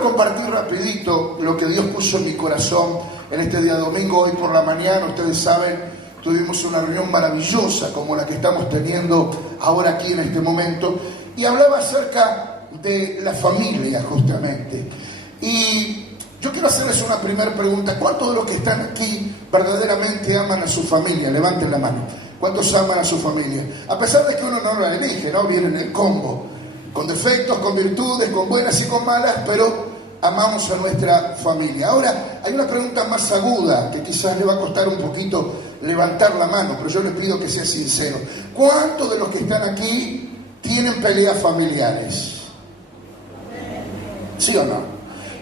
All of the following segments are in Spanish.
quiero compartir rapidito lo que Dios puso en mi corazón en este día domingo. Hoy por la mañana, ustedes saben, tuvimos una reunión maravillosa como la que estamos teniendo ahora aquí en este momento, y hablaba acerca de la familia justamente. Y yo quiero hacerles una primera pregunta: ¿cuántos de los que están aquí verdaderamente aman a su familia? Levanten la mano. ¿Cuántos aman a su familia? A pesar de que uno no la elige, ¿no? Viene en el combo, con defectos, con virtudes, con buenas y con malas, pero amamos a nuestra familia. Ahora, hay una pregunta más aguda que quizás le va a costar un poquito levantar la mano, pero yo les pido que sea sincero. ¿Cuántos de los que están aquí tienen peleas familiares? ¿Sí o no?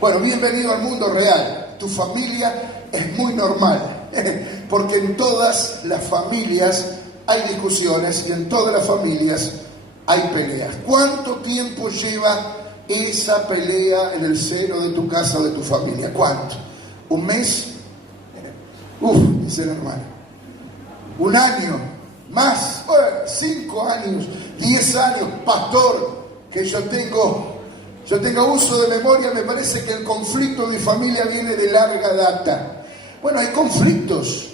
Bueno, bienvenido al mundo real. Tu familia es muy normal, porque en todas las familias hay discusiones y en todas las familias hay peleas. ¿Cuánto tiempo lleva esa pelea en el seno de tu casa o de tu familia? ¿Cuánto? ¿Un mes? Dice la hermana. ¿Un año? ¿Más? 5 años, 10 años. Pastor, que yo tenga uso de memoria, me parece que el conflicto de mi familia viene de larga data. Bueno, hay conflictos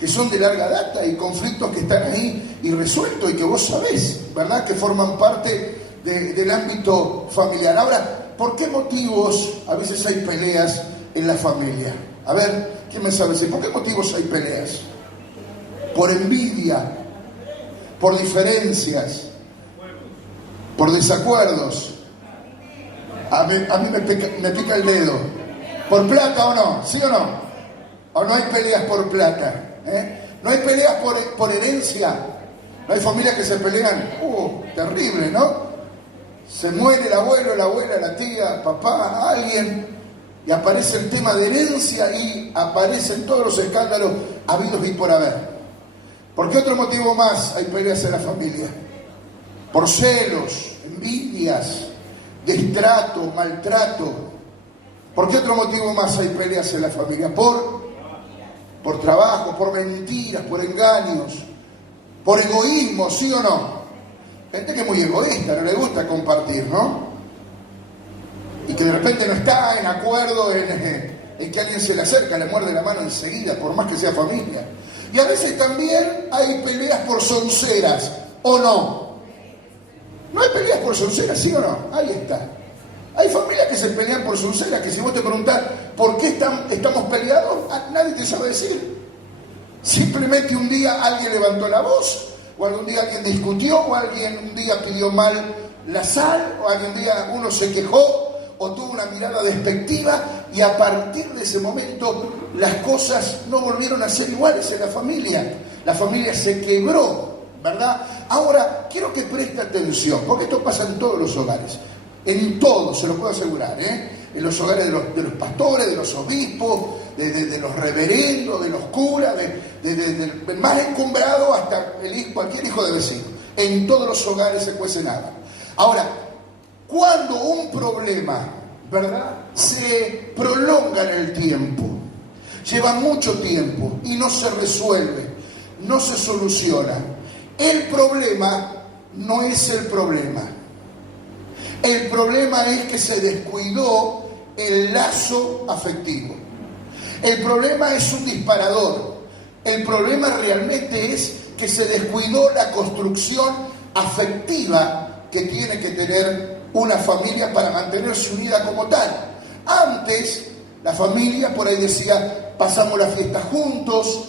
que son de larga data y conflictos que están ahí irresueltos y que vos sabés, ¿verdad?, que forman parte del ámbito familiar. Ahora, ¿por qué motivos a veces hay peleas en la familia? A ver, ¿quién me sabe decir? ¿Por qué motivos hay peleas? Por envidia, por diferencias, por desacuerdos. A mí me pica el dedo. ¿Por plata o no? ¿Sí o no? ¿O no hay peleas por plata? ¿No hay peleas por herencia? ¿No hay familias que se pelean? Terrible, ¿no? Se muere el abuelo, la abuela, la tía, papá, alguien, y aparece el tema de herencia y aparecen todos los escándalos habidos y por haber. ¿Por qué otro motivo más hay peleas en la familia? Por celos, envidias, destrato, maltrato. ¿Por qué otro motivo más hay peleas en la familia? Por trabajo, por mentiras, por engaños, por egoísmo, ¿sí o no? Gente que es muy egoísta, no le gusta compartir, ¿no? Y que de repente no está en acuerdo en que alguien se le acerca, le muerde la mano enseguida, por más que sea familia. Y a veces también hay peleas por sonceras, ¿o no? ¿No hay peleas por sonceras, sí o no? Ahí está. Hay familias que se pelean por sonceras, que si vos te preguntás por qué estamos peleados, nadie te sabe decir. Simplemente un día alguien levantó la voz, o algún día alguien discutió, o alguien un día pidió mal la sal, o algún día uno se quejó, o tuvo una mirada despectiva, y a partir de ese momento las cosas no volvieron a ser iguales en la familia. La familia se quebró, ¿verdad? Ahora, quiero que preste atención, porque esto pasa en todos los hogares. En todos, se lo puedo asegurar, en los hogares de los pastores, de los obispos, de los reverendos, de los curas, del más encumbrado hasta cualquier hijo de vecino. En todos los hogares se cuece nada. Ahora, cuando un problema, ¿verdad?, se prolonga en el tiempo, lleva mucho tiempo y no se resuelve, no se soluciona, el problema no es el problema. El problema es que se descuidó el lazo afectivo. El problema es un disparador. El problema realmente es que se descuidó la construcción afectiva que tiene que tener una familia para mantenerse unida como tal. Antes, la familia por ahí decía, pasamos la fiesta juntos,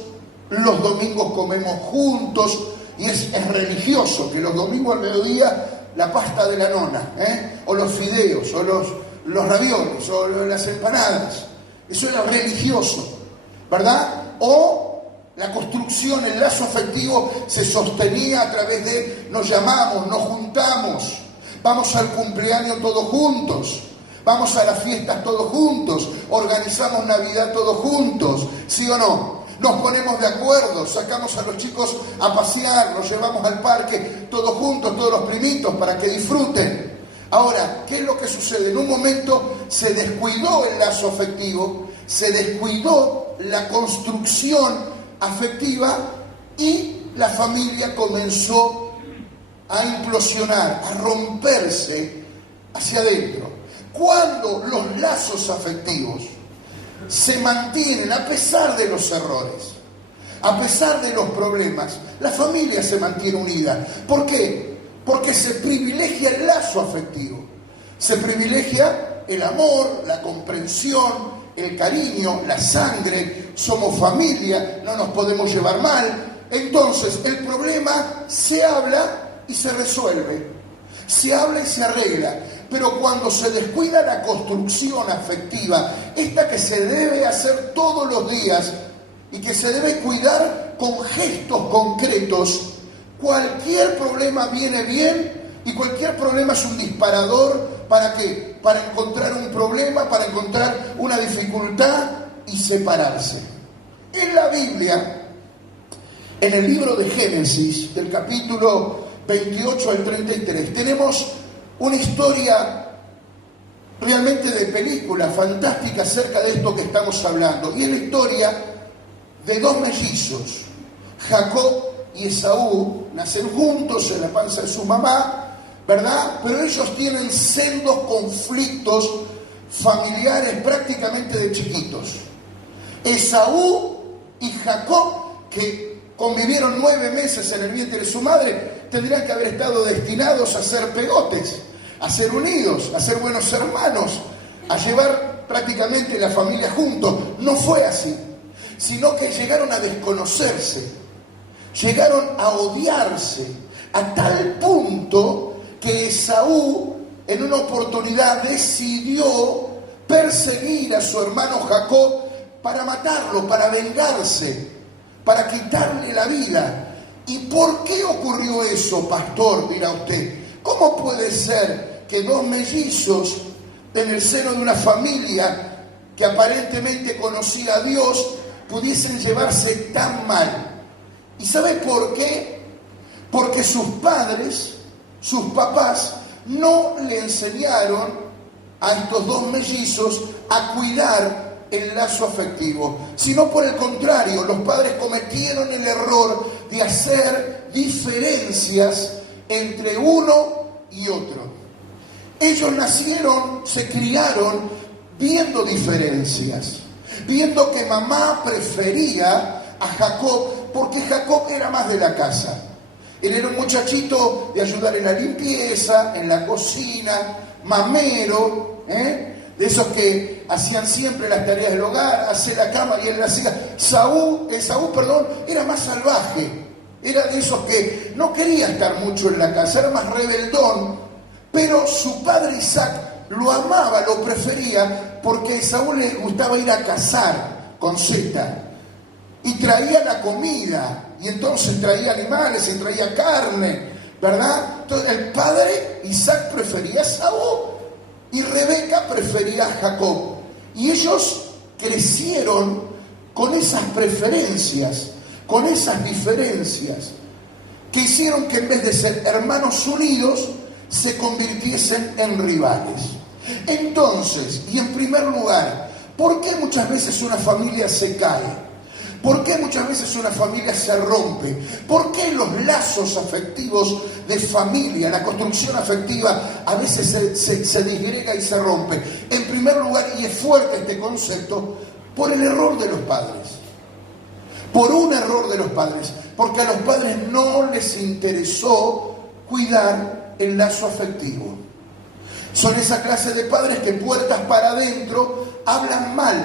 los domingos comemos juntos, y es religioso que los domingos al mediodía la pasta de la nona, o los fideos, o los ravioles, o las empanadas. Eso era religioso, ¿verdad? O la construcción, el lazo afectivo se sostenía a través de nos llamamos, nos juntamos, vamos al cumpleaños todos juntos, vamos a las fiestas todos juntos, organizamos Navidad todos juntos, ¿sí o no? Nos ponemos de acuerdo, sacamos a los chicos a pasear, los llevamos al parque todos juntos, todos los primitos, para que disfruten. Ahora, ¿qué es lo que sucede? En un momento se descuidó el lazo afectivo, se descuidó la construcción afectiva y la familia comenzó a implosionar, a romperse hacia adentro. Cuando los lazos afectivos se mantienen a pesar de los errores, a pesar de los problemas, la familia se mantiene unida. ¿Por qué? Porque se privilegia el lazo afectivo. Se privilegia el amor, la comprensión, el cariño, la sangre. Somos familia, no nos podemos llevar mal. Entonces el problema se habla y se resuelve. Se habla y se arregla. Pero cuando se descuida la construcción afectiva, esta que se debe hacer todos los días y que se debe cuidar con gestos concretos, cualquier problema viene bien y cualquier problema es un disparador. ¿Para qué? Para encontrar un problema, para encontrar una dificultad y separarse. En la Biblia, en el libro de Génesis, del capítulo 28 al 33, tenemos una historia realmente de película fantástica acerca de esto que estamos hablando. Y es la historia de dos mellizos, Jacob y Esaú. Nacen juntos en la panza de su mamá, ¿verdad? Pero ellos tienen sendos conflictos familiares prácticamente de chiquitos. Esaú y Jacob, que convivieron 9 meses en el vientre de su madre, tendrían que haber estado destinados a ser pegotes, a ser unidos, a ser buenos hermanos, a llevar prácticamente la familia juntos. No fue así, sino que llegaron a desconocerse, llegaron a odiarse, a tal punto que Esaú en una oportunidad decidió perseguir a su hermano Jacob para matarlo, para vengarse, para quitarle la vida. ¿Y por qué ocurrió eso, pastor? Dirá usted. ¿Cómo puede ser que dos mellizos en el seno de una familia que aparentemente conocía a Dios pudiesen llevarse tan mal? ¿Y sabe por qué? Porque sus padres, sus papás, no le enseñaron a estos dos mellizos a cuidar el lazo afectivo, sino por el contrario, los padres cometieron el error de hacer diferencias entre uno y otro. Ellos nacieron, se criaron viendo diferencias, viendo que mamá prefería a Jacob porque Jacob era más de la casa. Él era un muchachito de ayudar en la limpieza, en la cocina, mamero, de esos que hacían siempre las tareas del hogar, hacer la cama y él la hacía. Esaú, era más salvaje, era de esos que no quería estar mucho en la casa, era más rebeldón, pero su padre Isaac lo amaba, lo prefería, porque a Esaú le gustaba ir a cazar con Z, y traía la comida, y entonces traía animales y traía carne, ¿verdad? Entonces el padre Isaac prefería a Esaú y Rebeca prefería a Jacob. Y ellos crecieron con esas preferencias, con esas diferencias, que hicieron que en vez de ser hermanos unidos, se convirtiesen en rivales. Entonces, y en primer lugar, ¿por qué muchas veces una familia se cae? ¿Por qué muchas veces una familia se rompe? ¿Por qué los lazos afectivos de familia, la construcción afectiva, a veces se disgrega y se rompe? En primer lugar, y es fuerte este concepto, por el error de los padres. Por un error de los padres. Porque a los padres no les interesó cuidar el lazo afectivo. Son esa clase de padres que puertas para adentro hablan mal.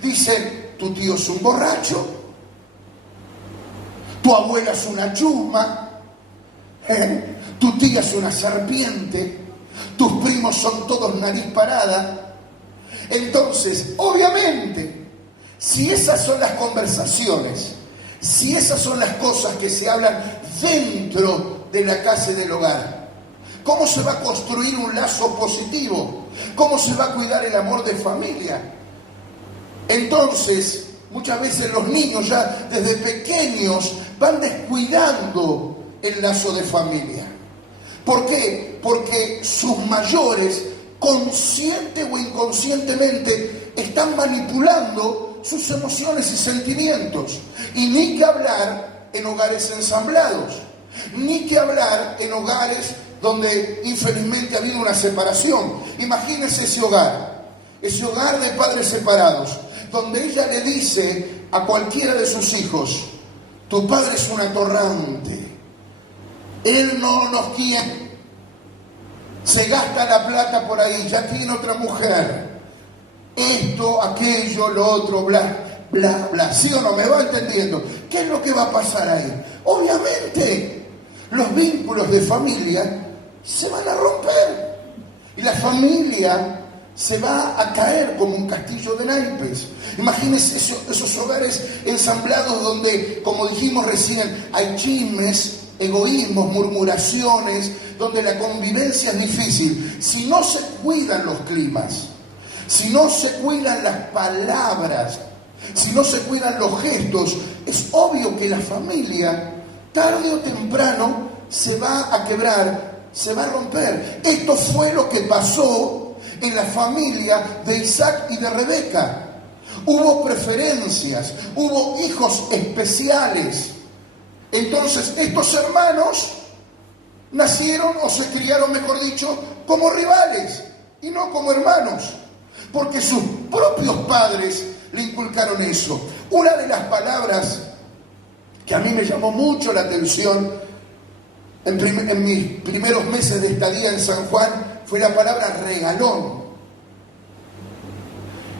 Dicen: tu tío es un borracho, tu abuela es una chusma, tu tía es una serpiente, tus primos son todos nariz parada. Entonces, obviamente, si esas son las conversaciones, si esas son las cosas que se hablan dentro de la casa y del hogar, ¿cómo se va a construir un lazo positivo? ¿Cómo se va a cuidar el amor de familia? Entonces, muchas veces los niños ya desde pequeños van descuidando el lazo de familia. ¿Por qué? Porque sus mayores, consciente o inconscientemente, están manipulando sus emociones y sentimientos. Y ni que hablar en hogares ensamblados, ni que hablar en hogares donde infelizmente ha habido una separación. Imagínese ese hogar de padres separados, donde ella le dice a cualquiera de sus hijos: tu padre es un atorrante, él no nos quiere, se gasta la plata por ahí, ya tiene otra mujer, esto, aquello, lo otro, bla, bla, bla. ¿Sí o no? ¿Me va entendiendo? ¿Qué es lo que va a pasar ahí? Obviamente, los vínculos de familia se van a romper y la familia se va a caer como un castillo de naipes. Imagínense esos hogares ensamblados donde, como dijimos recién, hay chismes, egoísmos, murmuraciones, donde la convivencia es difícil. Si no se cuidan los climas, si no se cuidan las palabras, si no se cuidan los gestos, es obvio que la familia, tarde o temprano, se va a quebrar, se va a romper. Esto fue lo que pasó en la familia de Isaac y de Rebeca. Hubo preferencias, hubo hijos especiales. Entonces estos hermanos nacieron, o se criaron, mejor dicho, como rivales y no como hermanos, porque sus propios padres le inculcaron eso. Una de las palabras que a mí me llamó mucho la atención en mis primeros meses de estadía en San Juan fue la palabra regalón.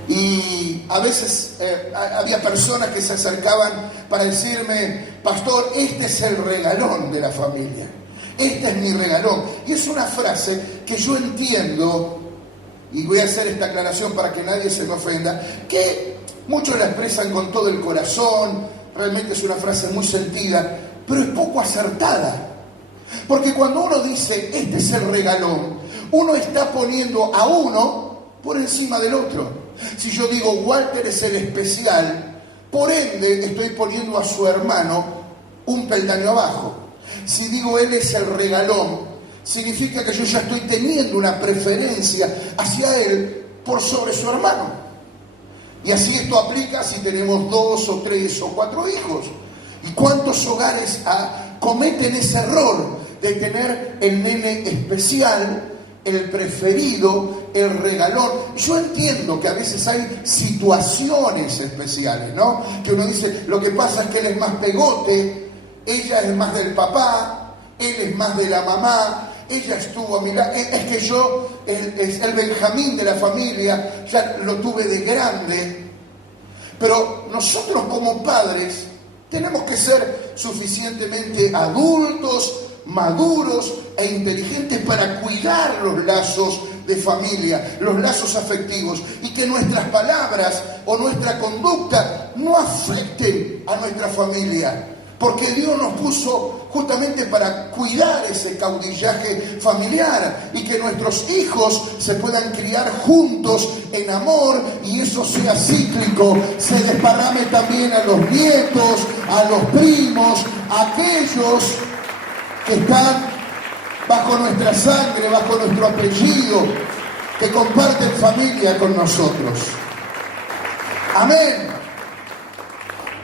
Y a veces había personas que se acercaban para decirme: pastor, este es el regalón de la familia, este es mi regalón. Y es una frase que yo entiendo, y voy a hacer esta aclaración para que nadie se me ofenda, que muchos la expresan con todo el corazón, realmente es una frase muy sentida, pero es poco acertada. Porque cuando uno dice este es el regalón, uno está poniendo a uno por encima del otro. Si yo digo Walter es el especial, por ende estoy poniendo a su hermano un peldaño abajo. Si digo él es el regalón, significa que yo ya estoy teniendo una preferencia hacia él por sobre su hermano. Y así esto aplica si tenemos 2 o 3 o 4 hijos. ¿Y cuántos hogares cometen ese error de tener el nene especial, el preferido, el regalón? Yo entiendo que a veces hay situaciones especiales, ¿no? Que uno dice, lo que pasa es que él es más pegote, ella es más del papá, él es más de la mamá, ella estuvo a mi lado, es que yo, es el Benjamín de la familia, ya lo tuve de grande. Pero nosotros como padres tenemos que ser suficientemente adultos, maduros e inteligentes para cuidar los lazos de familia, los lazos afectivos, y que nuestras palabras o nuestra conducta no afecten a nuestra familia, porque Dios nos puso justamente para cuidar ese caudillaje familiar y que nuestros hijos se puedan criar juntos en amor y eso sea cíclico, se desparrame también a los nietos, a los primos, a aquellos que están bajo nuestra sangre, bajo nuestro apellido, que comparten familia con nosotros. Amén.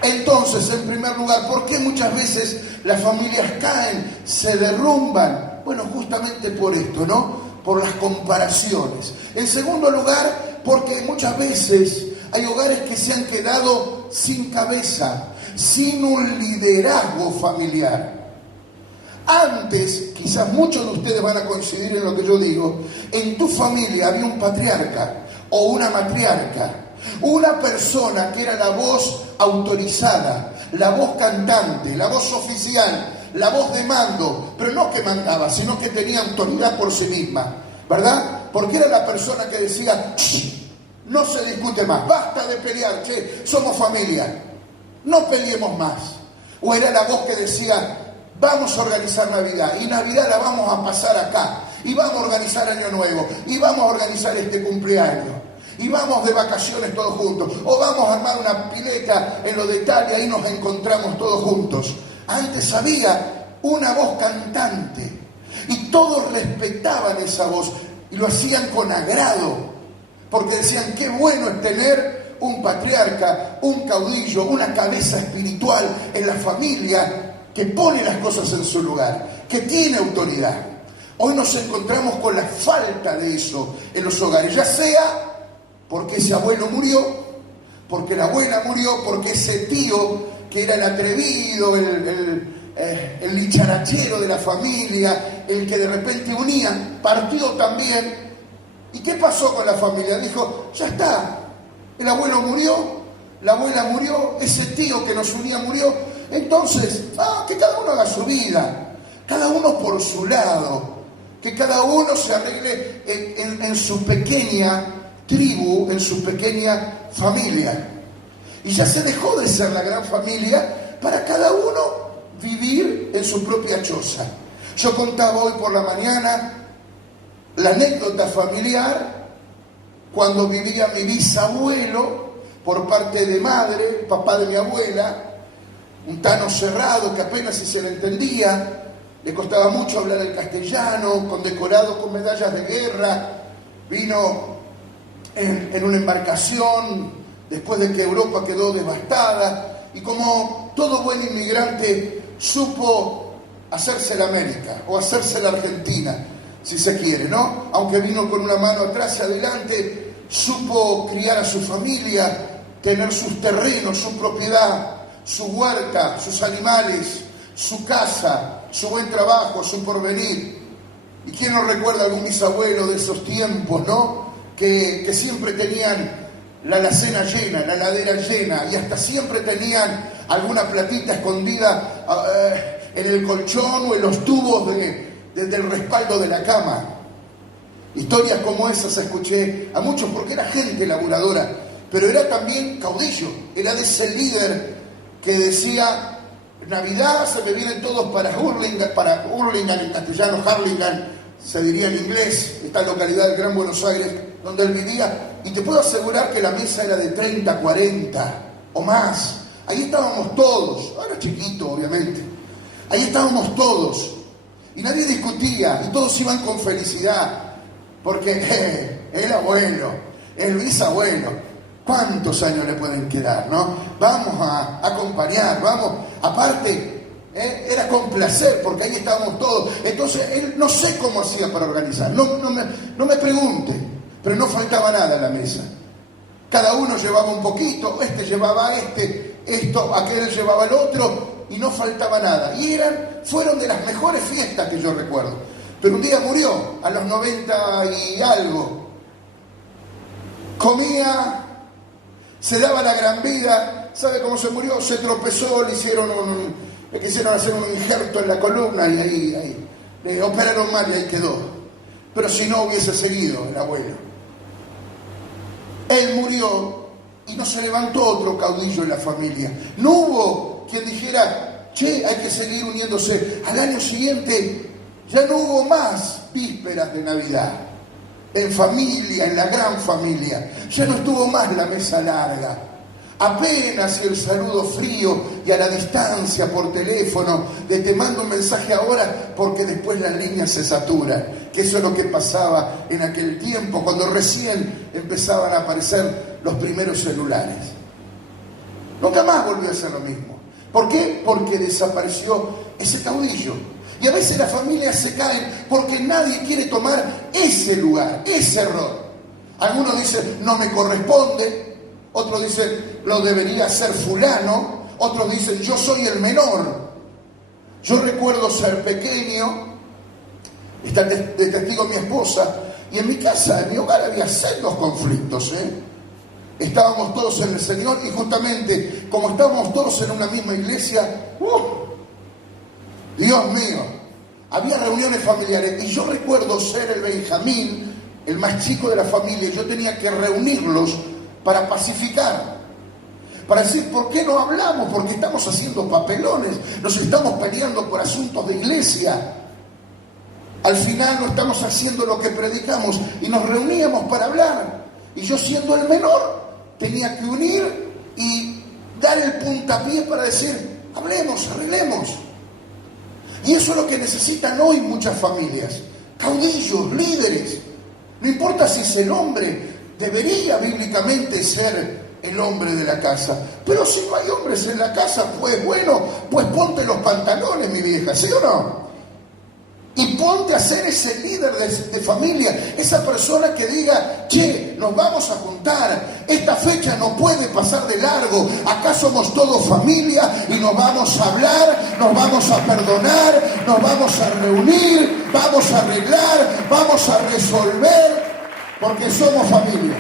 Entonces, en primer lugar, ¿por qué muchas veces las familias caen, se derrumban? Bueno, justamente por esto, ¿no? Por las comparaciones. En segundo lugar, porque muchas veces hay hogares que se han quedado sin cabeza, sin un liderazgo familiar. Antes, quizás muchos de ustedes van a coincidir en lo que yo digo, en tu familia había un patriarca o una matriarca, una persona que era la voz autorizada, la voz cantante, la voz oficial, la voz de mando, pero no que mandaba, sino que tenía autoridad por sí misma, ¿verdad? Porque era la persona que decía, no se discute más, basta de pelear, che, somos familia, no peleemos más. O era la voz que decía, vamos a organizar Navidad, y Navidad la vamos a pasar acá, y vamos a organizar Año Nuevo, y vamos a organizar este cumpleaños, y vamos de vacaciones todos juntos, o vamos a armar una pileta en lo de tal y ahí nos encontramos todos juntos. Antes había una voz cantante, y todos respetaban esa voz, y lo hacían con agrado, porque decían, qué bueno es tener un patriarca, un caudillo, una cabeza espiritual en la familia, que pone las cosas en su lugar, que tiene autoridad. Hoy nos encontramos con la falta de eso en los hogares, ya sea porque ese abuelo murió, porque la abuela murió, porque ese tío que era el atrevido, el dicharachero de la familia, el que de repente unía, partió también. ¿Y qué pasó con la familia? Dijo, ya está, el abuelo murió, la abuela murió, ese tío que nos unía murió, entonces, que cada uno haga su vida, cada uno por su lado, que cada uno se arregle en su pequeña tribu, en su pequeña familia. Y ya se dejó de ser la gran familia para cada uno vivir en su propia choza. Yo contaba hoy por la mañana la anécdota familiar cuando vivía mi bisabuelo por parte de madre, papá de mi abuela, un tano cerrado que apenas si se le entendía, le costaba mucho hablar el castellano, condecorado con medallas de guerra, vino en una embarcación después de que Europa quedó devastada, y como todo buen inmigrante supo hacerse la América, o hacerse la Argentina, si se quiere, ¿no? Aunque vino con una mano atrás y adelante, supo criar a su familia, tener sus terrenos, su propiedad, su huerta, sus animales, su casa, su buen trabajo, su porvenir. ¿Y quién no recuerda algún bisabuelo de esos tiempos, no? Que siempre tenían la alacena llena, la heladera llena, y hasta siempre tenían alguna platita escondida en el colchón o en los tubos del respaldo de la cama. Historias como esas escuché a muchos, porque era gente laburadora, pero era también caudillo, era de ese líder que decía, Navidad se me vienen todos para Hurlingham en castellano, Harlingham se diría en inglés, esta localidad del Gran Buenos Aires donde él vivía, y te puedo asegurar que la mesa era de 30, 40 o más. Ahí estábamos todos, ahora chiquito obviamente, ahí estábamos todos, y nadie discutía, y todos iban con felicidad, porque el abuelo, el bisabuelo, ¿cuántos años le pueden quedar, no? Vamos a acompañar, vamos, aparte, era con placer, porque ahí estábamos todos. Entonces, él no sé cómo hacía para organizar, no me pregunte, pero no faltaba nada en la mesa. Cada uno llevaba un poquito, llevaba esto, aquel llevaba el otro, y no faltaba nada. Y fueron de las mejores fiestas que yo recuerdo. Pero un día murió, a los 90 y algo. Comía, se daba la gran vida. ¿Sabe cómo se murió? Se tropezó, le quisieron hacer un injerto en la columna y ahí le operaron mal y ahí quedó. Pero si no hubiese seguido el abuelo. Él murió y no se levantó otro caudillo en la familia. No hubo quien dijera, hay que seguir uniéndose. Al año siguiente ya no hubo más vísperas de Navidad. En familia, en la gran familia. Ya no estuvo más la mesa larga. Apenas el saludo frío y a la distancia por teléfono de te mando un mensaje ahora porque después las líneas se saturan, que eso es lo que pasaba en aquel tiempo cuando recién empezaban a aparecer los primeros celulares. Nunca más volvió a ser lo mismo. ¿Por qué? Porque desapareció ese caudillo. Y a veces las familias se caen porque nadie quiere tomar ese lugar, ese rol. Algunos dicen, no me corresponde. Otros dicen, lo debería hacer fulano. Otros dicen, yo soy el menor. Yo recuerdo ser pequeño, está de testigo mi esposa, y en mi casa, en mi hogar había sendos conflictos. Estábamos todos en el Señor y justamente como estábamos todos en una misma iglesia, Dios mío, había reuniones familiares y yo recuerdo ser el Benjamín, el más chico de la familia, y yo tenía que reunirlos para pacificar, para decir, ¿por qué no hablamos? Porque estamos haciendo papelones, nos estamos peleando por asuntos de iglesia. Al final no estamos haciendo lo que predicamos y nos reuníamos para hablar. Y yo siendo el menor, tenía que unir y dar el puntapié para decir, hablemos, arreglemos. Y eso es lo que necesitan hoy muchas familias. Caudillos, líderes. No importa si es el hombre, debería bíblicamente ser el hombre de la casa. Pero si no hay hombres en la casa, pues bueno, pues ponte los pantalones, mi vieja, ¿sí o no? Y ponte a ser ese líder de familia, esa persona que diga, che, nos vamos a juntar, esta fecha no puede pasar de largo, acá somos todos familia y nos vamos a hablar, nos vamos a perdonar, nos vamos a reunir, vamos a arreglar, vamos a resolver, porque somos familia.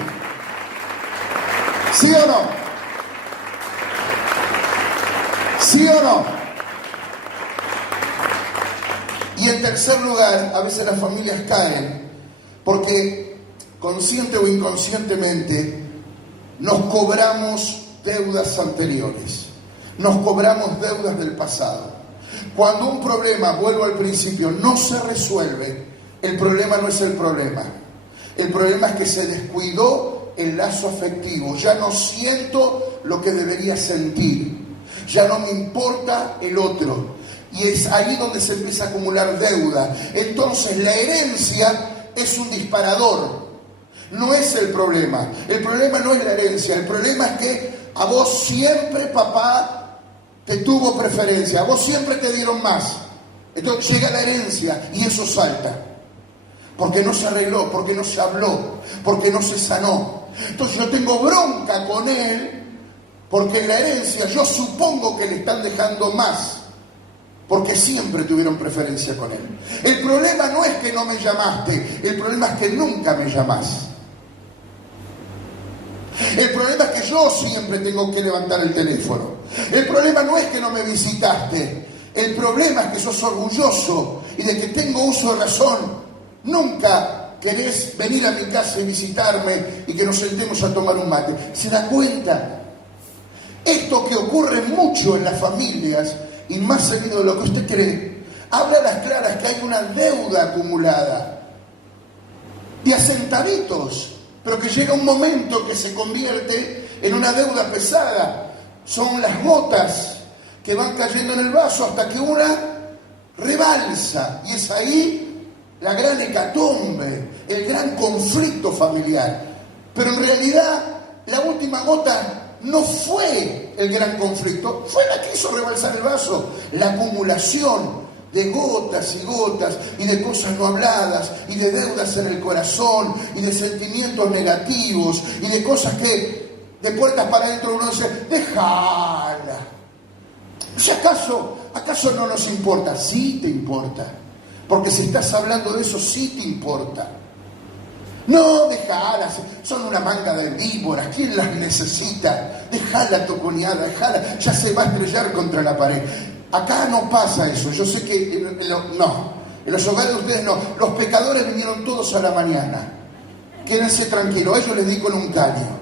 ¿Sí o no? ¿Sí o no? Y en tercer lugar, a veces las familias caen porque consciente o inconscientemente nos cobramos deudas anteriores, nos cobramos deudas del pasado. Cuando un problema, vuelvo al principio, no se resuelve, el problema no es el problema. El problema es que se descuidó el lazo afectivo. Ya no siento lo que debería sentir, ya no me importa el otro. Y es ahí donde se empieza a acumular deuda. Entonces la herencia es un disparador. No es el problema. El problema no es la herencia. El problema es que a vos siempre, papá, te tuvo preferencia. A vos siempre te dieron más. Entonces llega la herencia y eso salta. Porque no se arregló, porque no se habló, porque no se sanó. Entonces yo tengo bronca con él porque en la herencia yo supongo que le están dejando más. Porque siempre tuvieron preferencia con él. El problema no es que no me llamaste, el problema es que nunca me llamás. El problema es que yo siempre tengo que levantar el teléfono. El problema no es que no me visitaste, el problema es que sos orgulloso y de que tengo uso de razón. Nunca querés venir a mi casa y visitarme y que nos sentemos a tomar un mate. ¿Se da cuenta? Esto que ocurre mucho en las familias, y más seguido de lo que usted cree, habla a las claras que hay una deuda acumulada de a centavitos, pero que llega un momento que se convierte en una deuda pesada. Son las gotas que van cayendo en el vaso hasta que una rebalsa, y es ahí la gran hecatombe, el gran conflicto familiar. Pero en realidad la última gota no fue el gran conflicto, fue la que hizo rebalsar el vaso, la acumulación de gotas y gotas y de cosas no habladas y de deudas en el corazón y de sentimientos negativos y de cosas que de puertas para adentro uno dice, déjala. ¿Y acaso no nos importa? Sí te importa, porque si estás hablando de eso sí te importa. No, dejalas, son una manga de víboras, ¿quién las necesita? Dejala tu cuñada, dejala, ya se va a estrellar contra la pared. Acá no pasa eso, yo sé que no, en los hogares de ustedes no. Los pecadores vinieron todos a la mañana, quédense tranquilos, a ellos les di con un caño.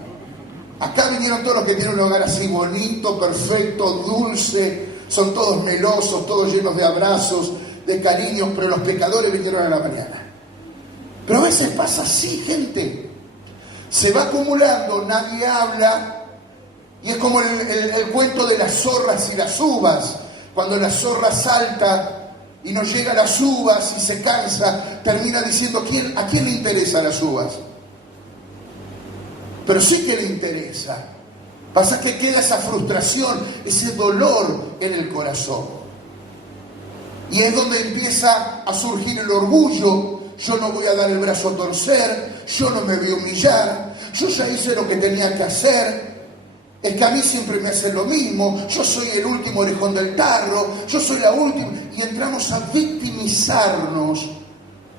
Acá vinieron todos los que tienen un hogar así bonito, perfecto, dulce, son todos melosos, todos llenos de abrazos, de cariños, pero los pecadores vinieron a la mañana. Pero a veces pasa así, gente. Se va acumulando, nadie habla. Y es como el cuento de las zorras y las uvas. Cuando la zorra salta y no llega a las uvas y se cansa, termina diciendo, ¿a quién le interesan las uvas? Pero sí que le interesa. Pasa que queda esa frustración, ese dolor en el corazón. Y es donde empieza a surgir el orgullo. Yo no voy a dar el brazo a torcer, yo no me voy a humillar, yo ya hice lo que tenía que hacer, es que a mí siempre me hacen lo mismo, yo soy el último orejón del tarro, yo soy la última, y entramos a victimizarnos,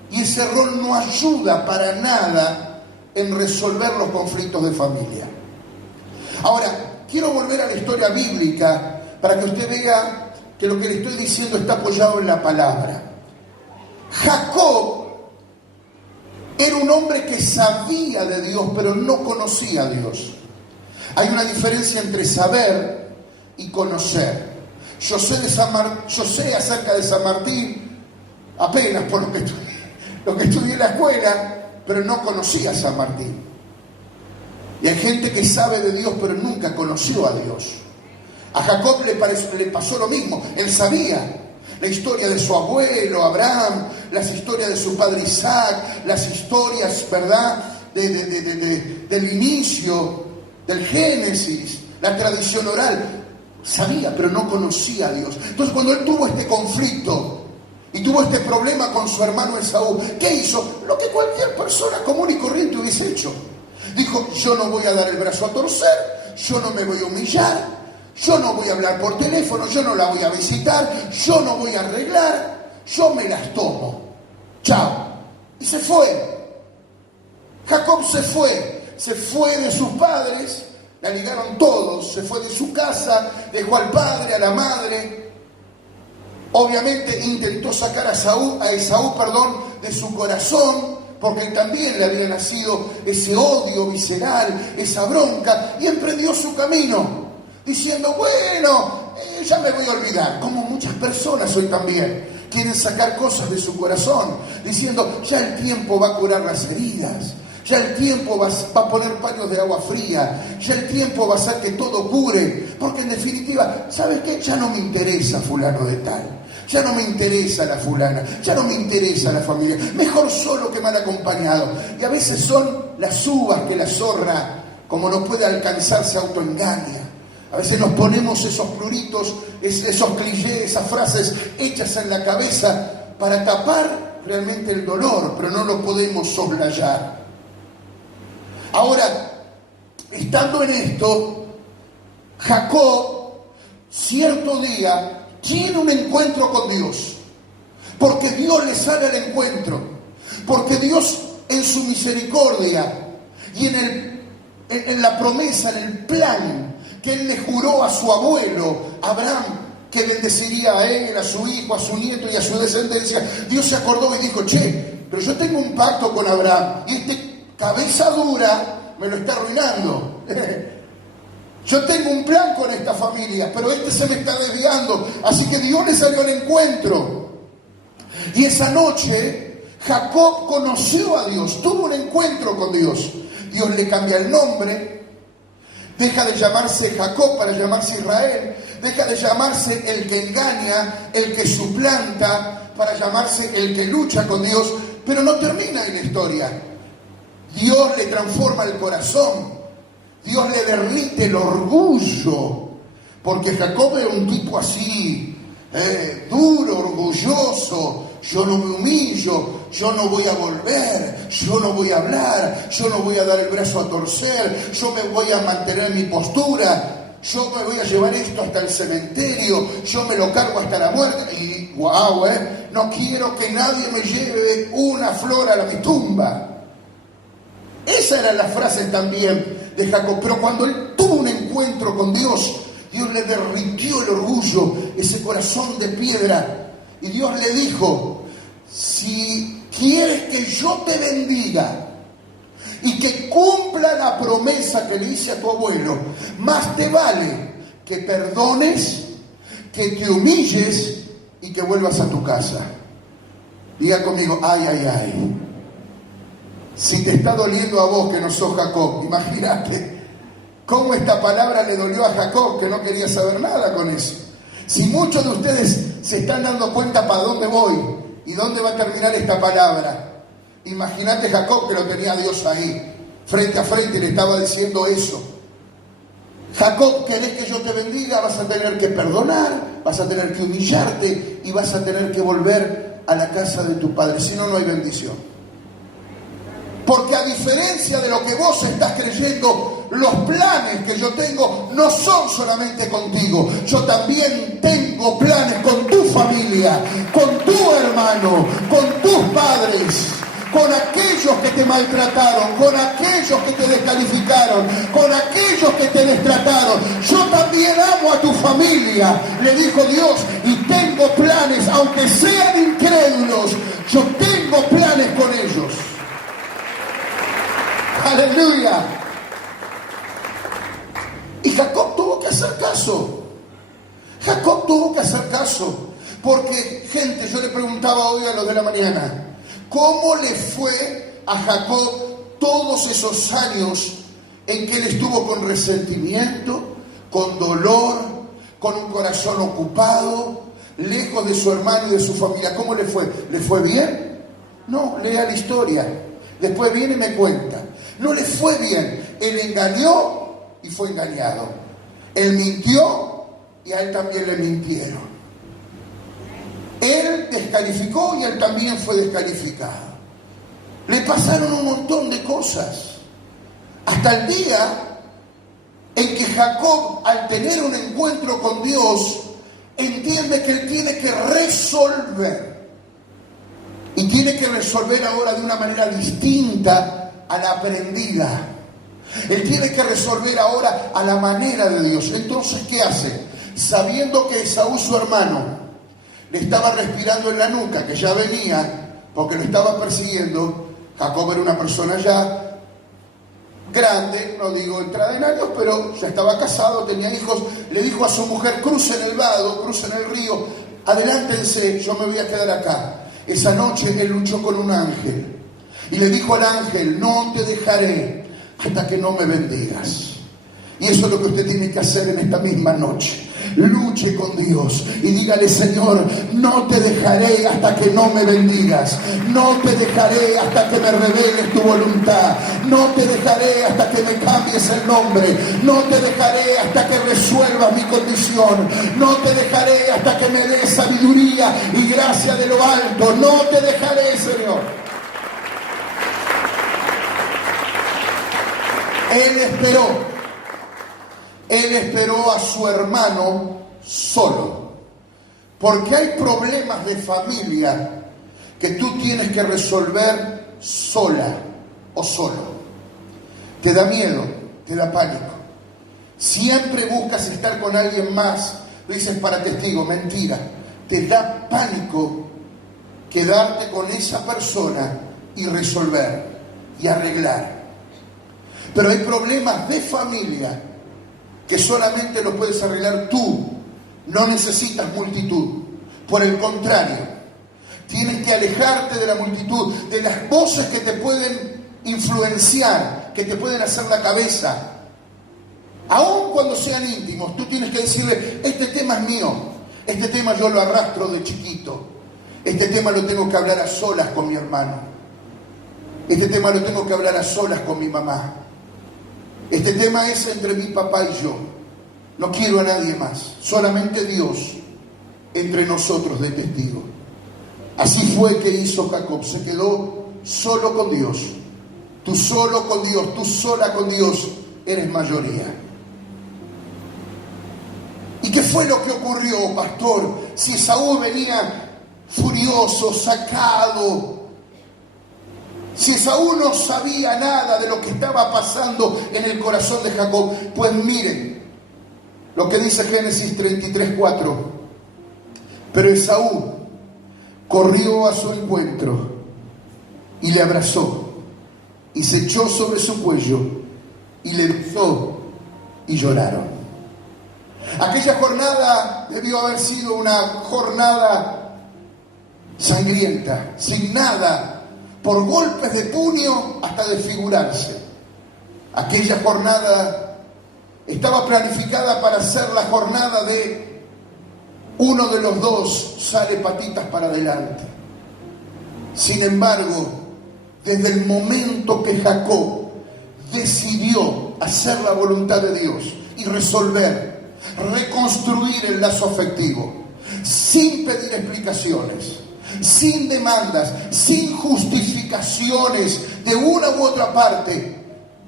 y ese rol no ayuda para nada en resolver los conflictos de familia. Ahora, quiero volver a la historia bíblica para que usted vea que lo que le estoy diciendo está apoyado en la palabra. Jacob era un hombre que sabía de Dios, pero no conocía a Dios. Hay una diferencia entre saber y conocer. Yo sé acerca de San Martín apenas por lo que estudié en la escuela, pero no conocía a San Martín. Y hay gente que sabe de Dios, pero nunca conoció a Dios. A Jacob le pasó lo mismo. Él sabía la historia de su abuelo Abraham, las historias de su padre Isaac, las historias, ¿verdad?, del inicio, del Génesis, la tradición oral. Sabía, pero no conocía a Dios. Entonces, cuando él tuvo este conflicto y tuvo este problema con su hermano Esaú. ¿Qué hizo? Lo que cualquier persona común y corriente hubiese hecho. Dijo, yo no voy a dar el brazo a torcer, yo no me voy a humillar, yo no voy a hablar por teléfono, yo no la voy a visitar, yo no voy a arreglar, yo me las tomo. Chao. Y se fue. Jacob se fue de sus padres, la ligaron todos, se fue de su casa, dejó al padre, a la madre. Obviamente intentó sacar a Esaú, de su corazón, porque también le había nacido ese odio visceral, esa bronca, y emprendió su camino, diciendo, bueno, ya me voy a olvidar, como muchas personas hoy también quieren sacar cosas de su corazón, diciendo, ya el tiempo va a curar las heridas, ya el tiempo va a poner paños de agua fría, ya el tiempo va a hacer que todo cure, porque en definitiva, ¿sabes qué? Ya no me interesa fulano de tal. Ya no me interesa la fulana, ya no me interesa la familia, mejor solo que mal acompañado. Y a veces son las uvas que la zorra, como no puede alcanzar, se autoengaña. A veces nos ponemos esos pluritos, esos clichés, esas frases hechas en la cabeza para tapar realmente el dolor, pero no lo podemos soslayar. Ahora, estando en esto, Jacob, cierto día, tiene un encuentro con Dios, porque Dios le sale al encuentro, porque Dios en su misericordia y en la promesa, en el plan que Él le juró a su abuelo Abraham, que bendeciría a él, a su hijo, a su nieto y a su descendencia, Dios se acordó y dijo, che, pero yo tengo un pacto con Abraham y este cabeza dura me lo está arruinando. Yo tengo un plan con esta familia, pero este se me está desviando. Así que Dios le salió al encuentro. Y esa noche Jacob conoció a Dios, tuvo un encuentro con Dios. Dios le cambia el nombre, deja de llamarse Jacob para llamarse Israel, deja de llamarse el que engaña, el que suplanta, para llamarse el que lucha con Dios. Pero no termina en la historia. Dios le transforma el corazón. Dios le derrite el orgullo, porque Jacob era un tipo así, duro, orgulloso. Yo no me humillo, yo no voy a volver, yo no voy a hablar, yo no voy a dar el brazo a torcer, yo me voy a mantener mi postura, yo me voy a llevar esto hasta el cementerio, yo me lo cargo hasta la muerte. Y guau, no quiero que nadie me lleve una flor a mi tumba. Esa era la frase también de Jacob. Pero cuando él tuvo un encuentro con Dios, Dios le derritió el orgullo, ese corazón de piedra, y Dios le dijo, si quieres que yo te bendiga y que cumpla la promesa que le hice a tu abuelo, más te vale que perdones, que te humilles y que vuelvas a tu casa. Diga conmigo, ay, ay, ay. Si te está doliendo a vos que no sos Jacob, imagínate cómo esta palabra le dolió a Jacob, que no quería saber nada con eso. Si muchos de ustedes se están dando cuenta para dónde voy y dónde va a terminar esta palabra, imagínate Jacob, que lo tenía a Dios ahí, frente a frente, y le estaba diciendo eso. Jacob, ¿querés que yo te bendiga? Vas a tener que perdonar, vas a tener que humillarte y vas a tener que volver a la casa de tu padre, si no, no hay bendición. Porque a diferencia de lo que vos estás creyendo, los planes que yo tengo no son solamente contigo. Yo también tengo planes con tu familia, con tu hermano, con tus padres, con aquellos que te maltrataron, con aquellos que te descalificaron, con aquellos que te destrataron. Yo también amo a tu familia, le dijo Dios, y tengo planes, aunque sean incrédulos, yo tengo planes con ellos. Aleluya. Y Jacob tuvo que hacer caso. Jacob tuvo que hacer caso. Porque, gente, yo le preguntaba hoy a los de la mañana, ¿cómo le fue a Jacob todos esos años en que él estuvo con resentimiento, con dolor, con un corazón ocupado, lejos de su hermano y de su familia? ¿Cómo le fue? ¿Le fue bien? No, lea la historia. Después viene y me cuenta. No le fue bien. Él engañó y fue engañado. Él mintió y a él también le mintieron. Él descalificó y él también fue descalificado. Le pasaron un montón de cosas. Hasta el día en que Jacob, al tener un encuentro con Dios, entiende que él tiene que resolver. Y tiene que resolver ahora de una manera distinta a la aprendida. Él tiene que resolver ahora a la manera de Dios. Entonces, ¿qué hace? Sabiendo que Esaú, su hermano, le estaba respirando en la nuca, que ya venía, porque lo estaba persiguiendo. Jacob era una persona ya grande, no digo entrada en años, pero ya estaba casado, tenía hijos. Le dijo a su mujer: crucen el vado, crucen el río, adelántense, yo me voy a quedar acá. Esa noche él luchó con un ángel y le dijo al ángel: no te dejaré hasta que no me bendigas. Y eso es lo que usted tiene que hacer en esta misma noche. Luche con Dios y dígale: Señor, no te dejaré hasta que no me bendigas. No te dejaré hasta que me reveles tu voluntad. No te dejaré hasta que me cambies el nombre. No te dejaré hasta que resuelvas mi condición. No te dejaré hasta que me des sabiduría y gracia de lo alto. No te dejaré, Señor. Él esperó a su hermano solo. Porque hay problemas de familia que tú tienes que resolver sola o solo. Te da miedo, te da pánico. Siempre buscas estar con alguien más. Lo dices para testigo, mentira. Te da pánico quedarte con esa persona y resolver y arreglar. Pero hay problemas de familia que solamente lo puedes arreglar tú. No necesitas multitud. Por el contrario, tienes que alejarte de la multitud, de las voces que te pueden influenciar, que te pueden hacer la cabeza. Aun cuando sean íntimos, tú tienes que decirle: este tema es mío, este tema yo lo arrastro de chiquito, este tema lo tengo que hablar a solas con mi hermano, este tema lo tengo que hablar a solas con mi mamá. Este tema es entre mi papá y yo. No quiero a nadie más. Solamente Dios entre nosotros de testigo. Así fue que hizo Jacob. Se quedó solo con Dios. Tú solo con Dios, tú sola con Dios, eres mayoría. ¿Y qué fue lo que ocurrió, pastor? Si Esaú venía furioso, sacado, si Esaú no sabía nada de lo que estaba pasando en el corazón de Jacob, pues miren lo que dice Génesis 33:4. Pero Esaú corrió a su encuentro y le abrazó y se echó sobre su cuello y le besó y lloraron. Aquella jornada debió haber sido una jornada sangrienta, sin nada, por golpes de puño hasta desfigurarse. Aquella jornada estaba planificada para ser la jornada de uno de los dos sale patitas para adelante. Sin embargo, desde el momento que Jacob decidió hacer la voluntad de Dios y resolver, reconstruir el lazo afectivo, sin pedir explicaciones, sin demandas, sin justificaciones de una u otra parte,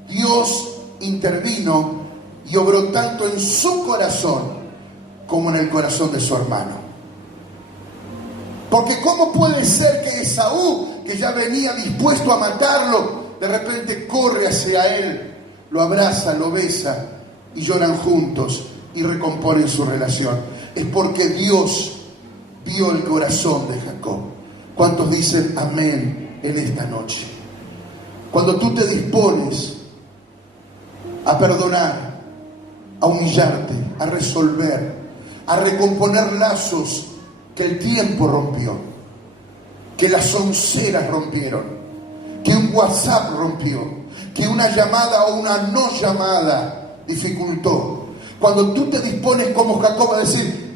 Dios intervino y obró tanto en su corazón como en el corazón de su hermano. Porque ¿cómo puede ser que Esaú, que ya venía dispuesto a matarlo, de repente corre hacia él, lo abraza, lo besa y lloran juntos y recomponen su relación? Es porque Dios vio el corazón de Jacob. ¿Cuántos dicen amén en esta noche? Cuando tú te dispones a perdonar, a humillarte, a resolver, a recomponer lazos que el tiempo rompió, que las onceras rompieron, que un WhatsApp rompió, que una llamada o una no llamada dificultó. Cuando tú te dispones como Jacob a decir: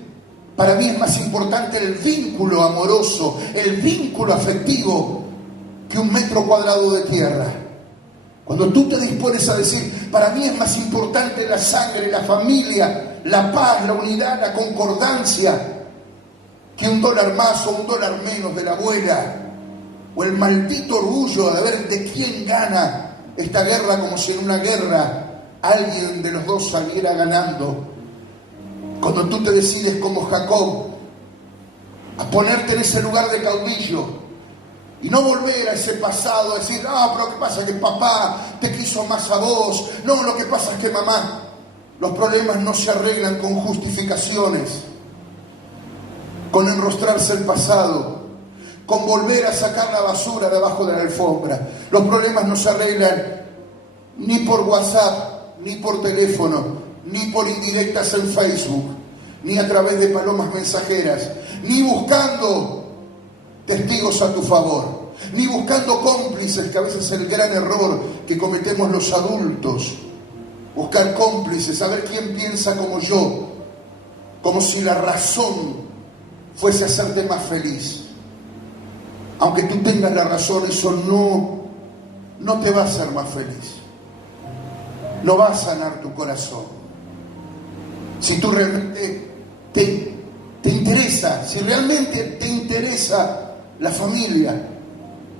para mí es más importante el vínculo amoroso, el vínculo afectivo, que un metro cuadrado de tierra. Cuando tú te dispones a decir: para mí es más importante la sangre, la familia, la paz, la unidad, la concordancia, que $1 más o $1 menos de la abuela, o el maldito orgullo de ver de quién gana esta guerra, como si en una guerra alguien de los dos saliera ganando. Cuando tú te decides como Jacob a ponerte en ese lugar de caudillo y no volver a ese pasado, a decir, pero lo que pasa es que papá te quiso más a vos, no, lo que pasa es que mamá. Los problemas no se arreglan con justificaciones, con enrostrarse el pasado, con volver a sacar la basura de abajo de la alfombra. Los problemas no se arreglan ni por WhatsApp, ni por teléfono, ni por indirectas en Facebook, ni a través de palomas mensajeras, ni buscando testigos a tu favor, ni buscando cómplices, que a veces es el gran error que cometemos los adultos. Buscar cómplices, saber quién piensa como yo, como si la razón fuese hacerte más feliz. Aunque tú tengas la razón, eso no te va a hacer más feliz. No va a sanar tu corazón. Si tú realmente te interesa, si realmente te interesa la familia,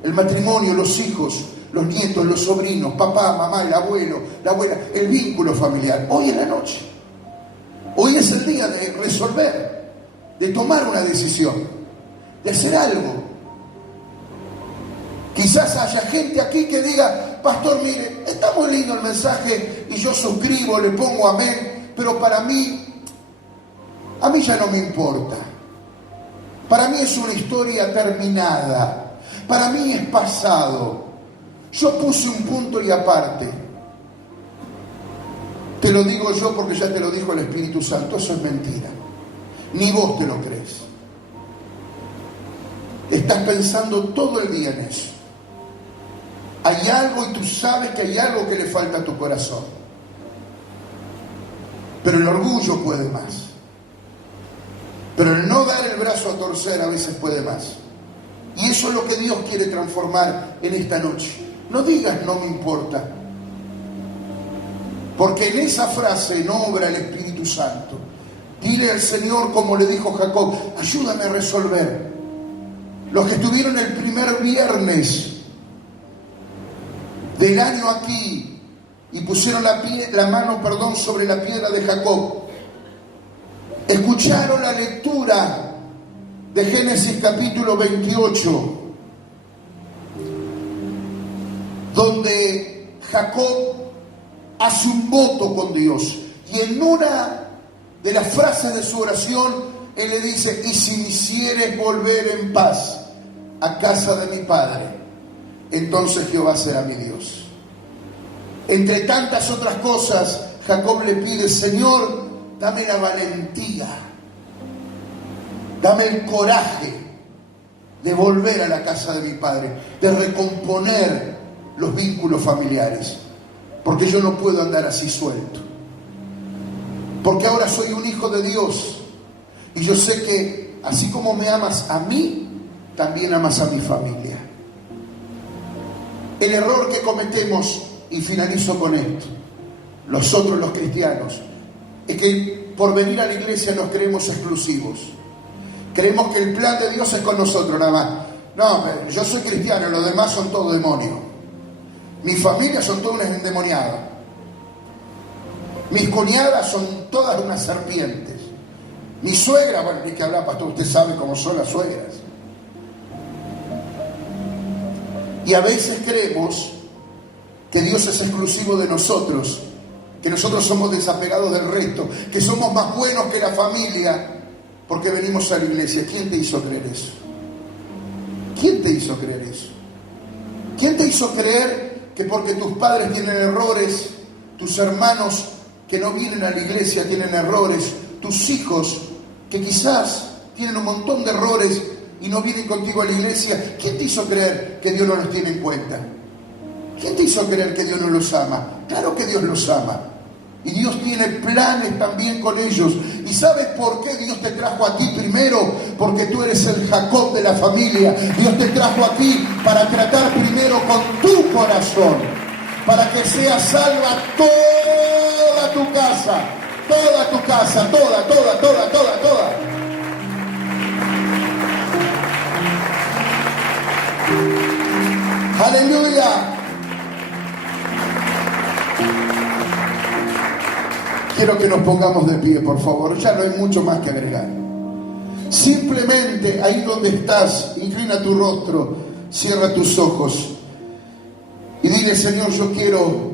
el matrimonio, los hijos, los nietos, los sobrinos, papá, mamá, el abuelo, la abuela, el vínculo familiar. Hoy es la noche. Hoy es el día de resolver, de tomar una decisión, de hacer algo. Quizás haya gente aquí que diga, pastor, mire, está muy lindo el mensaje y yo suscribo, le pongo amén, pero para mí, a mí ya no me importa. Para mí es una historia terminada. Para mí es pasado. Yo puse un punto y aparte. Te lo digo yo porque ya te lo dijo el Espíritu Santo. Eso es mentira. Ni vos te lo crees. Estás pensando todo el día en eso. Hay algo y tú sabes que hay algo que le falta a tu corazón. Pero el orgullo puede más. Pero el no dar el brazo a torcer a veces puede más. Y eso es lo que Dios quiere transformar en esta noche. No digas no me importa. Porque en esa frase no obra el Espíritu Santo. Dile al Señor como le dijo Jacob, ayúdame a resolver. Los que estuvieron el primer viernes del año aquí y pusieron la mano sobre la piedra de Jacob, escucharon la lectura de Génesis capítulo 28, donde Jacob hace un voto con Dios. Y en una de las frases de su oración, él le dice, y si me hicieres volver en paz a casa de mi padre, entonces Jehová será mi Dios. Entre tantas otras cosas, Jacob le pide, Señor, dame la valentía, dame el coraje de volver a la casa de mi padre, de recomponer los vínculos familiares, porque yo no puedo andar así suelto, porque ahora soy un hijo de Dios y yo sé que así como me amas a mí, también amas a mi familia. El error que cometemos, y finalizo con esto, nosotros los cristianos, es que por venir a la iglesia nos creemos exclusivos. Creemos que el plan de Dios es con nosotros nada más. No, yo soy cristiano, los demás son todos demonios. Mi familia son todas unas endemoniadas. Mis cuñadas son todas unas serpientes. Mi suegra, bueno, ni que hablar, pastor, usted sabe cómo son las suegras. Y a veces creemos que Dios es exclusivo de nosotros, que nosotros somos desapegados del resto, que somos más buenos que la familia porque venimos a la iglesia. ¿Quién te hizo creer eso? ¿Quién te hizo creer eso? ¿Quién te hizo creer que porque tus padres tienen errores, tus hermanos que no vienen a la iglesia tienen errores, tus hijos que quizás tienen un montón de errores y no vienen contigo a la iglesia? ¿Quién te hizo creer que Dios no los tiene en cuenta? ¿Quién te hizo creer que Dios no los ama? Claro que Dios los ama. Y Dios tiene planes también con ellos. ¿Y sabes por qué Dios te trajo a ti primero? Porque tú eres el Jacob de la familia. Dios te trajo aquí para tratar primero con tu corazón, para que sea salva toda tu casa, toda tu casa, toda. Aleluya. Quiero que nos pongamos de pie, por favor. Ya no hay mucho más que agregar. Simplemente ahí donde estás, inclina tu rostro, cierra tus ojos y dile: Señor, yo quiero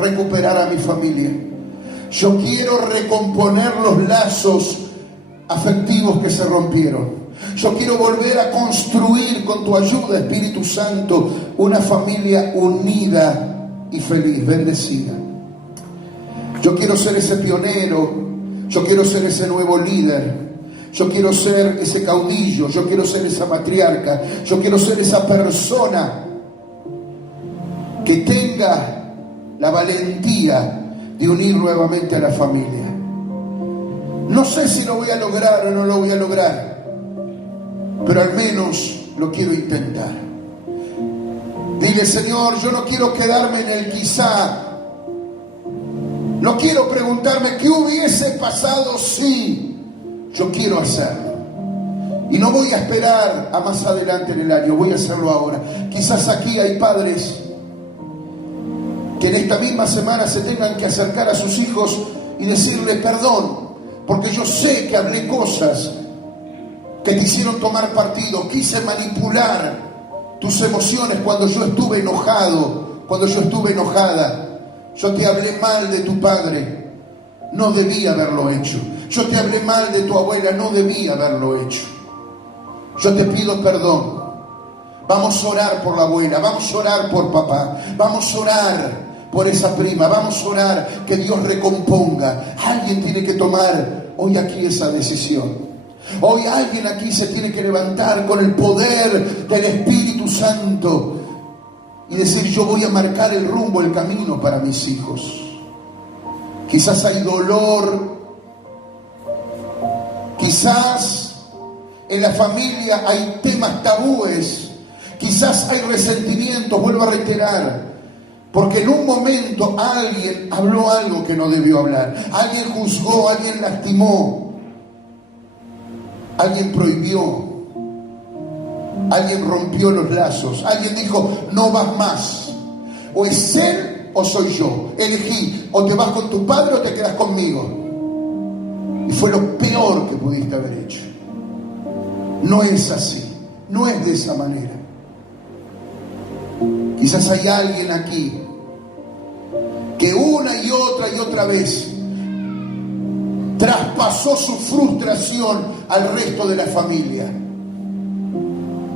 recuperar a mi familia. Yo quiero recomponer los lazos afectivos que se rompieron. Yo quiero volver a construir con tu ayuda, Espíritu Santo, una familia unida y feliz, bendecida. Yo quiero ser ese pionero, yo quiero ser ese nuevo líder, yo quiero ser ese caudillo, yo quiero ser esa matriarca, yo quiero ser esa persona que tenga la valentía de unir nuevamente a la familia. No sé si lo voy a lograr o no lo voy a lograr, pero al menos lo quiero intentar. Dile: Señor, yo no quiero quedarme en el quizá. No quiero preguntarme qué hubiese pasado si. Yo quiero hacerlo. Y no voy a esperar a más adelante en el año, voy a hacerlo ahora. Quizás aquí hay padres que en esta misma semana se tengan que acercar a sus hijos y decirle: perdón, porque yo sé que hablé cosas que te hicieron tomar partido, quise manipular tus emociones cuando yo estuve enojado, cuando yo estuve enojada. Yo te hablé mal de tu padre, no debía haberlo hecho. Yo te hablé mal de tu abuela, no debía haberlo hecho. Yo te pido perdón. Vamos a orar por la abuela, vamos a orar por papá, vamos a orar por esa prima, vamos a orar que Dios recomponga. Alguien tiene que tomar hoy aquí esa decisión. Hoy alguien aquí se tiene que levantar con el poder del Espíritu Santo y decir: yo voy a marcar el rumbo, el camino para mis hijos. Quizás hay dolor, quizás en la familia hay temas tabúes, quizás hay resentimientos, vuelvo a reiterar, porque en un momento alguien habló algo que no debió hablar, alguien juzgó, alguien lastimó, alguien prohibió, alguien rompió los lazos, alguien dijo: no vas más, o es él o soy yo, elegí, o te vas con tu padre o te quedas conmigo. Y fue lo peor que pudiste haber hecho. No es así, no es de esa manera. Quizás hay alguien aquí que una y otra vez traspasó su frustración al resto de la familia,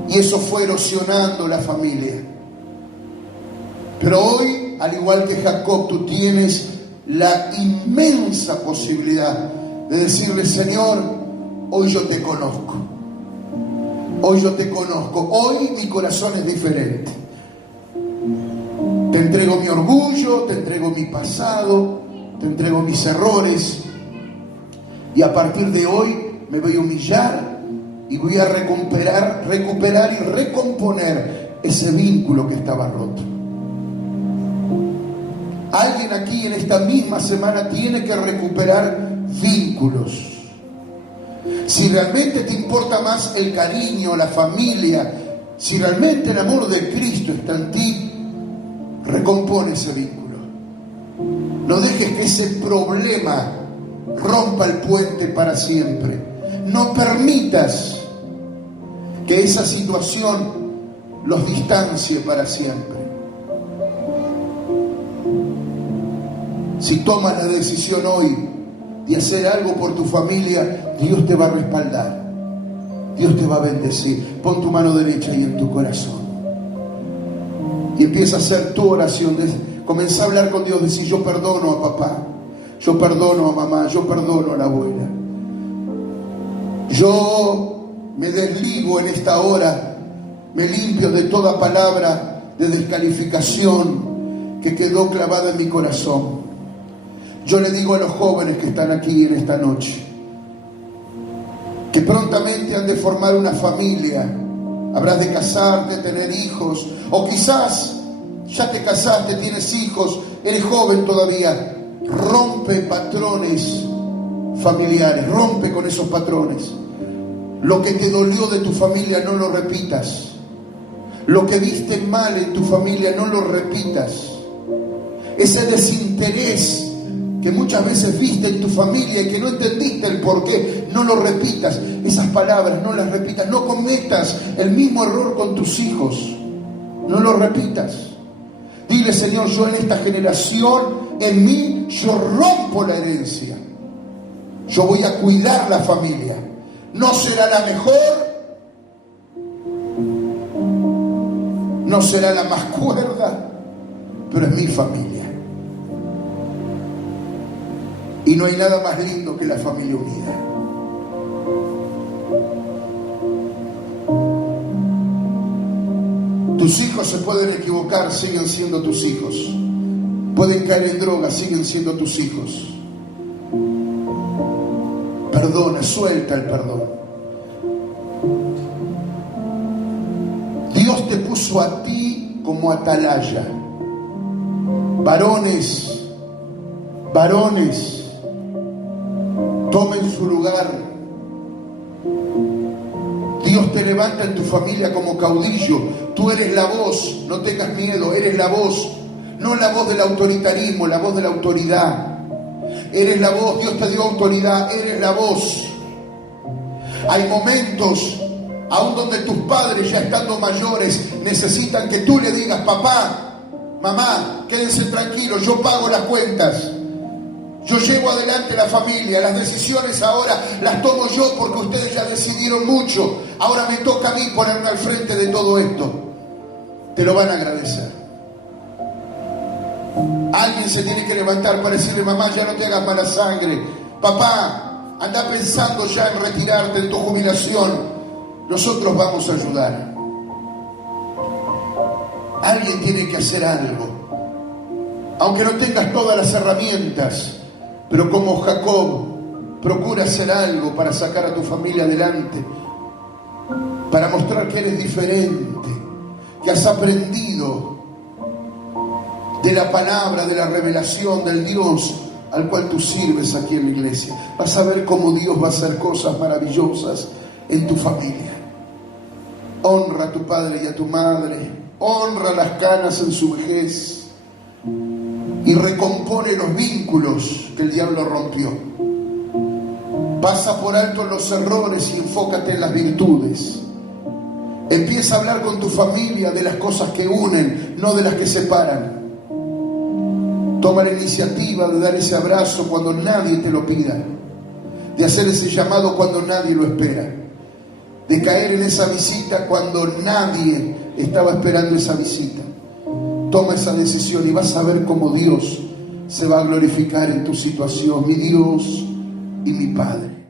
y eso fue erosionando la familia. Pero hoy, al igual que Jacob, tú tienes la inmensa posibilidad de decirle: Señor, hoy yo te conozco. Hoy yo te conozco. Hoy mi corazón es diferente. Te entrego mi orgullo, te entrego mi pasado, te entrego mis errores. Y a partir de hoy me voy a humillar y voy a recuperar y recomponer ese vínculo que estaba roto. Alguien aquí en esta misma semana tiene que recuperar vínculos. Si realmente te importa más el cariño, la familia, si realmente el amor de Cristo está en ti, recompone ese vínculo. No dejes que ese problema rompa el puente para siempre. No permitas que esa situación los distancie para siempre. Si tomas la decisión hoy de hacer algo por tu familia, Dios te va a respaldar, Dios te va a bendecir. Pon tu mano derecha ahí en tu corazón y empieza a hacer tu oración. Comienza a hablar con Dios, decir: yo perdono a papá, yo perdono a mamá, yo perdono a la abuela. Yo me desligo en esta hora, me limpio de toda palabra de descalificación que quedó clavada en mi corazón. Yo le digo a los jóvenes que están aquí en esta noche, que prontamente han de formar una familia, habrás de casarte, tener hijos, o quizás ya te casaste, tienes hijos, eres joven todavía. Rompe patrones familiares, rompe con esos patrones. Lo que te dolió de tu familia no lo repitas. Lo que viste mal en tu familia, no lo repitas. Ese desinterés que muchas veces viste en tu familia y que no entendiste el por qué, no lo repitas. Esas palabras no las repitas. No cometas el mismo error con tus hijos. No lo repitas. Dile: Señor, yo en esta generación, en mí, yo rompo la herencia. Yo voy a cuidar la familia. No será la mejor, no será la más cuerda, pero es mi familia. Y no hay nada más lindo que la familia unida. Tus hijos se pueden equivocar, siguen siendo tus hijos. Pueden caer en drogas, siguen siendo tus hijos. Perdona, suelta el perdón. Dios te puso a ti como atalaya. Varones, tomen su lugar. Dios te levanta en tu familia como caudillo. Tú eres la voz, no tengas miedo, eres la voz. No la voz del autoritarismo, la voz de la autoridad. Eres la voz, Dios te dio autoridad, eres la voz. Hay momentos, aún donde tus padres, ya estando mayores, necesitan que tú le digas: papá, mamá, quédense tranquilos, yo pago las cuentas. Yo llevo adelante la familia, las decisiones ahora las tomo yo porque ustedes ya decidieron mucho. Ahora me toca a mí ponerme al frente de todo esto. Te lo van a agradecer. Alguien se tiene que levantar para decirle: mamá, ya no te hagas mala sangre. Papá, anda pensando ya en retirarte en tu jubilación. Nosotros vamos a ayudar. Alguien tiene que hacer algo. Aunque no tengas todas las herramientas, pero como Jacob, procura hacer algo para sacar a tu familia adelante, para mostrar que eres diferente, que has aprendido de la palabra, de la revelación del Dios al cual tú sirves aquí en la iglesia. Vas a ver cómo Dios va a hacer cosas maravillosas en tu familia. Honra a tu padre y a tu madre, honra las canas en su vejez y recompone los vínculos que el diablo rompió. Pasa por alto los errores y enfócate en las virtudes. Empieza a hablar con tu familia de las cosas que unen, no de las que separan. Toma la iniciativa de dar ese abrazo cuando nadie te lo pida, de hacer ese llamado cuando nadie lo espera, de caer en esa visita cuando nadie estaba esperando esa visita. Toma esa decisión y vas a ver cómo Dios se va a glorificar en tu situación. Mi Dios y mi Padre.